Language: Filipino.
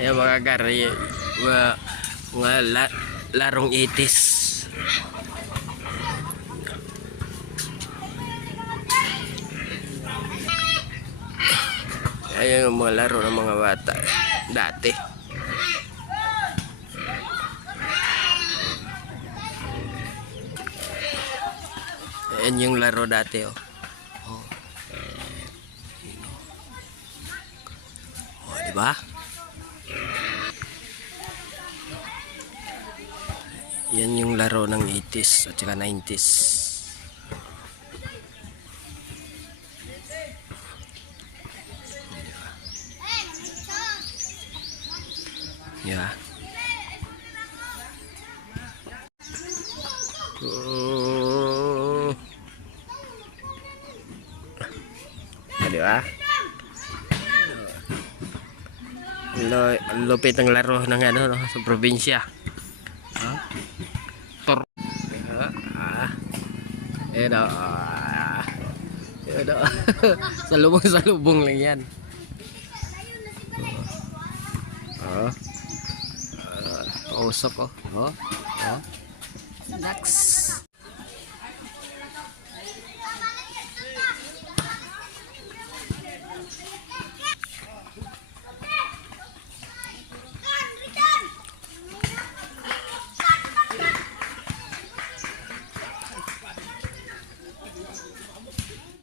Ayan mga gari, mga larong itis. Ayan yung mga laro ng mga bata dati. Ayan yung laro dati, oh. Oh, diba? Yan yung laro ng 80s at saka 90s. Yeah. Diba? Ang lupit ng laro ng ano, no, sa probinsya. Tor. Edo. Edo. Salubong lang yan. Usok, oh. Oh. Next.